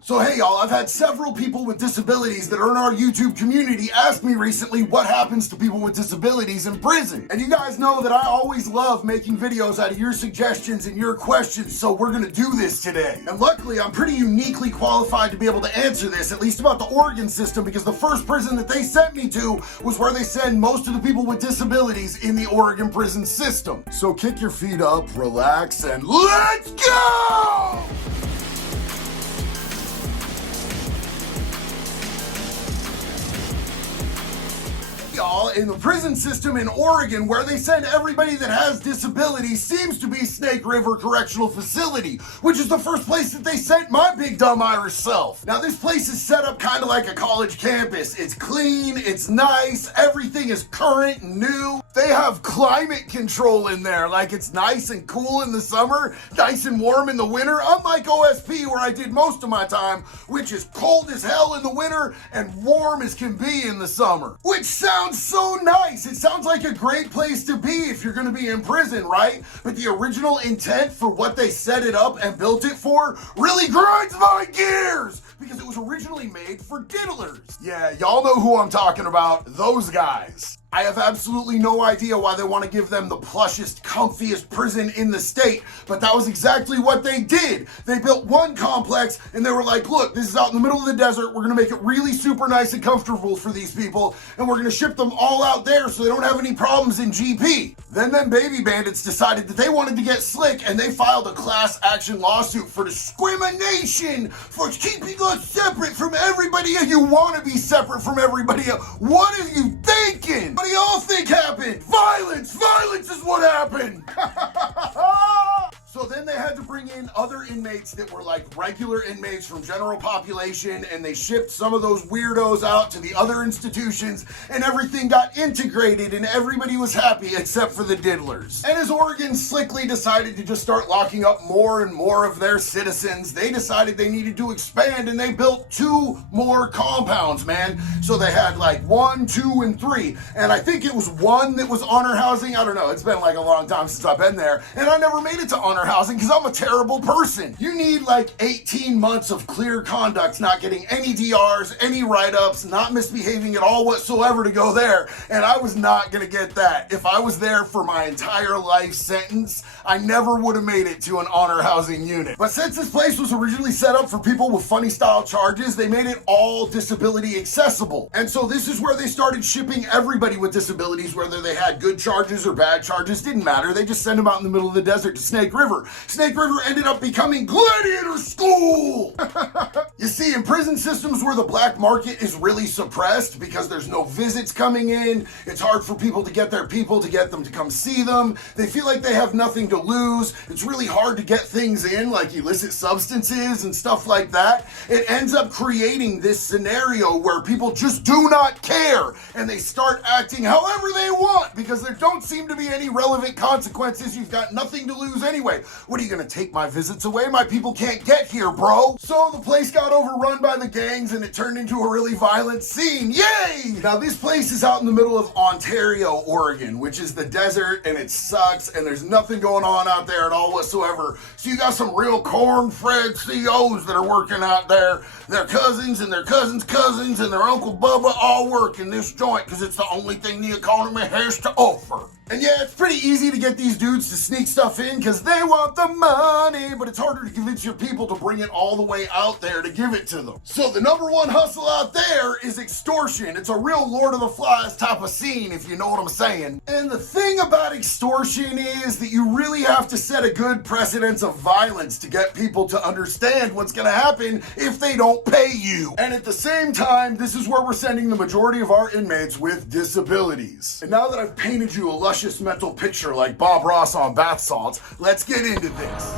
So hey y'all, I've had several people with disabilities that are in our YouTube community ask me recently what happens to people with disabilities in prison. And you guys know that I always love making videos out of your suggestions and your questions, so we're gonna do this today. And luckily, I'm pretty uniquely qualified to be able to answer this, at least about the Oregon system, because the first prison that they sent me to was where they send most of the people with disabilities in the Oregon prison system. So kick your feet up, relax, and let's go! Y'all, in the prison system in Oregon, where they send everybody that has disabilities, seems to be Snake River Correctional Facility, which is the first place that they sent my big dumb Irish self. Now, this place is set up kind of like a college campus. It's clean, it's nice, everything is current and new. They have climate control in there, like it's nice and cool in the summer, nice and warm in the winter, unlike OSP where I did most of my time, which is cold as hell in the winter and warm as can be in the summer. Which sounds so nice. It sounds like a great place to be if you're gonna be in prison, right? But the original intent for what they set it up and built it for really grinds my gears, because it was originally made for diddlers. Yeah, y'all know who I'm talking about, those guys. I have absolutely no idea why they want to give them the plushest, comfiest prison in the state, but that was exactly what they did. They built one complex and they were like, look, this is out in the middle of the desert. We're going to make it really super nice and comfortable for these people, and we're going to ship them all out there so they don't have any problems in GP. Then them baby bandits decided that they wanted to get slick, and they filed a class action lawsuit for discrimination, for keeping us separate from everybody else. You want to be separate from everybody else. What are you thinking? What do y'all think happened? Violence! Violence is what happened! So then they had to bring in other inmates that were like regular inmates from general population, and they shipped some of those weirdos out to the other institutions, and everything got integrated and everybody was happy except for the diddlers. And as Oregon slickly decided to just start locking up more and more of their citizens, they decided they needed to expand, and they built 2 more compounds, man. So they had like 1, 2, and 3. And I think it was 1 that was honor housing. I don't know. It's been like a long time since I've been there. And I never made it to honor housing because I'm a terrible person. You need like 18 months of clear conduct, not getting any DRs, any write-ups, not misbehaving at all whatsoever to go there. And I was not gonna get that. If I was there for my entire life sentence, I never would have made it to an honor housing unit. But since this place was originally set up for people with funny style charges, they made it all disability accessible. And so this is where they started shipping everybody with disabilities, whether they had good charges or bad charges, didn't matter. They just sent them out in the middle of the desert to Snake River. Snake River ended up becoming Gladiator School! You see, in prison systems where the black market is really suppressed because there's no visits coming in, it's hard for people to get their people, to get them to come see them. They feel like they have nothing to lose. It's really hard to get things in, like illicit substances and stuff like that. It ends up creating this scenario where people just do not care, and they start acting however they want because there don't seem to be any relevant consequences. You've got nothing to lose anyway. What, are you gonna take my visits away? My people can't get here, bro. So the place got overrun by the gangs and it turned into a really violent scene. Yay! Now this place is out in the middle of Ontario, Oregon, which is the desert, and it sucks, and there's nothing going on out there at all whatsoever. So you got some real corn-fed COs that are working out there. Their cousins and their cousins' cousins and their Uncle Bubba all work in this joint because it's the only thing the economy has to offer. And yeah, it's pretty easy to get these dudes to sneak stuff in because they want the money, but it's harder to convince your people to bring it all the way out there to give it to them. So the number one hustle out there is extortion. It's a real Lord of the Flies type of scene, if you know what I'm saying. And the thing about extortion is that you really have to set a good precedence of violence to get people to understand what's gonna happen if they don't pay you. And at the same time, this is where we're sending the majority of our inmates with disabilities. And now that I've painted you a luscious mental picture like Bob Ross on bath salts, let's get into this.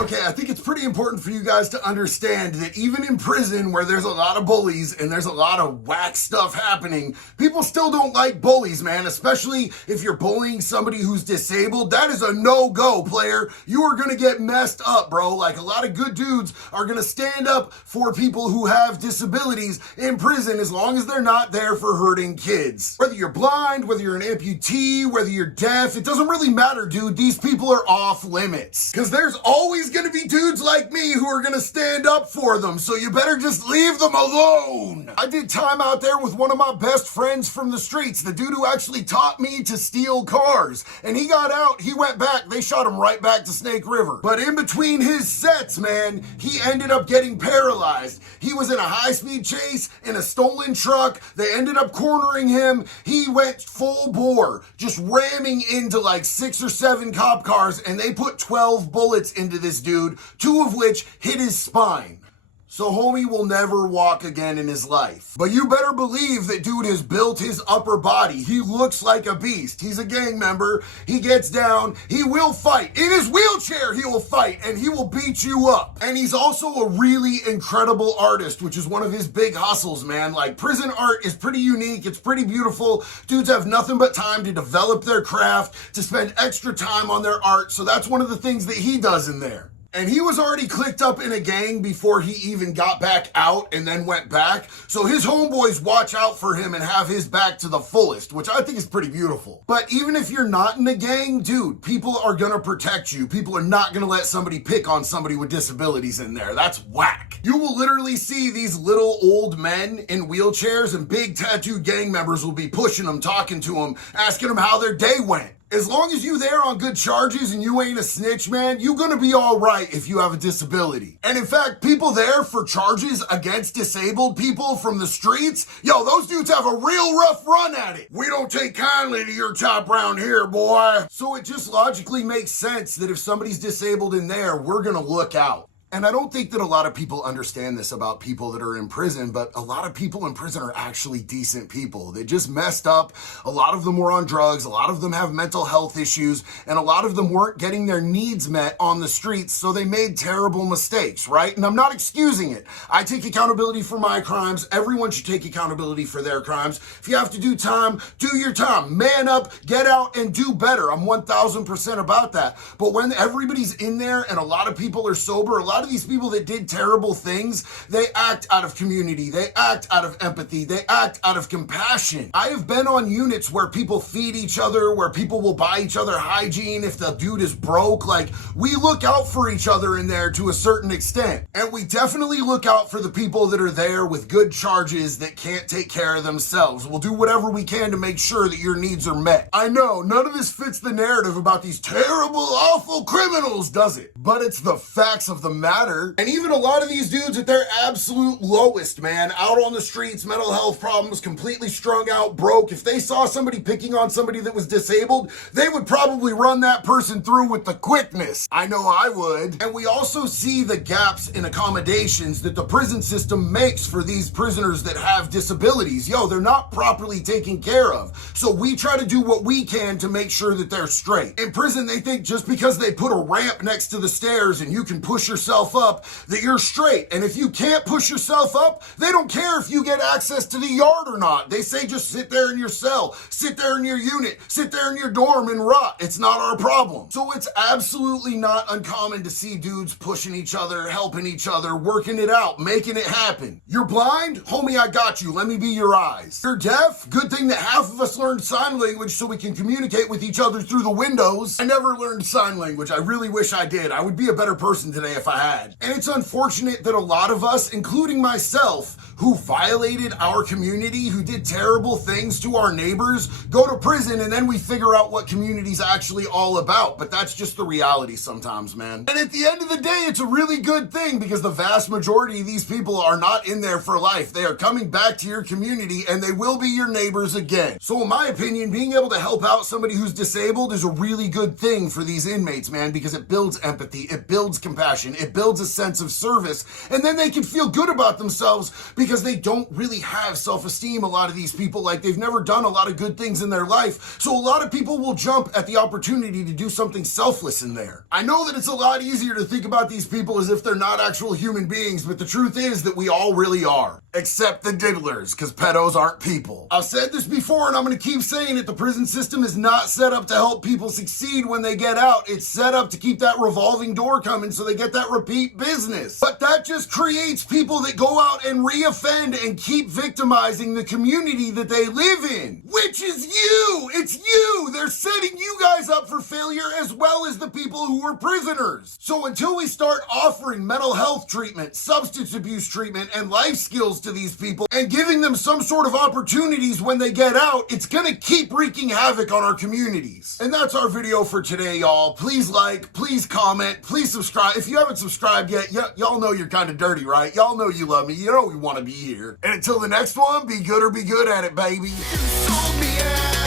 Okay, I think it's pretty important for you guys to understand that even in prison where there's a lot of bullies and there's a lot of whack stuff happening, people still don't like bullies, man, especially if you're bullying somebody who's disabled. That is a no-go, player. You are gonna get messed up, bro. Like, a lot of good dudes are gonna stand up for people who have disabilities in prison as long as they're not there for hurting kids. Whether you're blind, whether you're an amputee, whether you're deaf, it doesn't really matter, dude. These people are off limits. Because there's always gonna gonna be dudes like me who are gonna stand up for them, so you better just leave them alone. I did time out there with one of my best friends from the streets, the dude who actually taught me to steal cars. And he got out, he went back, they shot him right back to Snake River. But in between his sets, man, he ended up getting paralyzed. He was in a high-speed chase in a stolen truck. They ended up cornering him. He went full bore, just ramming into like 6 or 7 cop cars, and they put 12 bullets into this dude, 2 of which hit his spine. So homie will never walk again in his life. But you better believe that dude has built his upper body. He looks like a beast. He's a gang member. He gets down. He will fight. In his wheelchair, he will fight, and he will beat you up. And he's also a really incredible artist, which is one of his big hustles, man. Like, prison art is pretty unique. It's pretty beautiful. Dudes have nothing but time to develop their craft, to spend extra time on their art. So that's one of the things that he does in there. And he was already clicked up in a gang before he even got back out and then went back. So his homeboys watch out for him and have his back to the fullest, which I think is pretty beautiful. But even if you're not in a gang, dude, people are gonna protect you. People are not gonna let somebody pick on somebody with disabilities in there. That's whack. You will literally see these little old men in wheelchairs, and big tattooed gang members will be pushing them, talking to them, asking them how their day went. As long as you there on good charges and you ain't a snitch, man, you gonna be all right if you have a disability. And in fact, people there for charges against disabled people from the streets, yo, those dudes have a real rough run at it. We don't take kindly to your top round here, boy. So it just logically makes sense that if somebody's disabled in there, we're gonna look out. And I don't think that a lot of people understand this about people that are in prison, but a lot of people in prison are actually decent people. They just messed up. A lot of them were on drugs. A lot of them have mental health issues, and a lot of them weren't getting their needs met on the streets, so they made terrible mistakes, right? And I'm not excusing it. I take accountability for my crimes. Everyone should take accountability for their crimes. If you have to do time, do your time. Man up, get out, and do better. I'm 1000% about that. But when everybody's in there and a lot of people are sober, a lot of these people that did terrible things, they act out of community, they act out of empathy, they act out of compassion. I have been on units where people feed each other, where people will buy each other hygiene if the dude is broke. Like, we look out for each other in there to a certain extent. And we definitely look out for the people that are there with good charges that can't take care of themselves. We'll do whatever we can to make sure that your needs are met. I know, none of this fits the narrative about these terrible, awful criminals, does it? But it's the facts of the matter. And even a lot of these dudes at their absolute lowest, man, out on the streets, mental health problems, completely strung out, broke. If they saw somebody picking on somebody that was disabled, they would probably run that person through with the quickness. I know I would. And we also see the gaps in accommodations that the prison system makes for these prisoners that have disabilities. Yo, they're not properly taken care of. So we try to do what we can to make sure that they're straight. In prison, they think just because they put a ramp next to the stairs and you can push yourself up, that you're straight. And if you can't push yourself up, they don't care if you get access to the yard or not. They say just sit there in your cell, sit there in your unit, sit there in your dorm and rot. It's not our problem. So it's absolutely not uncommon to see dudes pushing each other, helping each other, working it out, making it happen. You're blind? Homie, I got you. Let me be your eyes. You're deaf? Good thing that half of us learned sign language so we can communicate with each other through the windows. I never learned sign language. I really wish I did. I would be a better person today if I had. And it's unfortunate that a lot of us, including myself, who violated our community, who did terrible things to our neighbors, go to prison, and then we figure out what community's actually all about. But that's just the reality sometimes, man. And at the end of the day, it's a really good thing, because the vast majority of these people are not in there for life. They are coming back to your community, and they will be your neighbors again. So in my opinion, being able to help out somebody who's disabled is a really good thing for these inmates, man, because it builds empathy, it builds compassion, it builds a sense of service, and then they can feel good about themselves because they don't really have self-esteem, a lot of these people. Like, they've never done a lot of good things in their life, so a lot of people will jump at the opportunity to do something selfless in there. I know that it's a lot easier to think about these people as if they're not actual human beings, but the truth is that we all really are. Except the diddlers, because pedos aren't people. I've said this before, and I'm going to keep saying it. The prison system is not set up to help people succeed when they get out. It's set up to keep that revolving door coming so they get that repeat business. But that just creates people that go out and re-offend and keep victimizing the community that they live in, which is you. It's you. They're setting you guys up for failure as well as the people who were prisoners. So until we start offering mental health treatment, substance abuse treatment, and life skills to these people and giving them some sort of opportunities when they get out, it's gonna keep wreaking havoc on our communities. And that's our video for today, y'all. Please like, please comment, please subscribe. If you haven't subscribed yet, y'all know you're kind of dirty, right? Y'all know you love me. You know we want to be here. And until the next one, be good or be good at it, baby. You sold me out.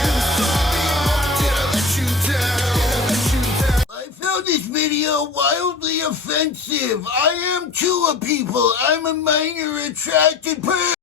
Did I let you down? I found this video wildly offensive. I am too a people. I'm a minor attracted person.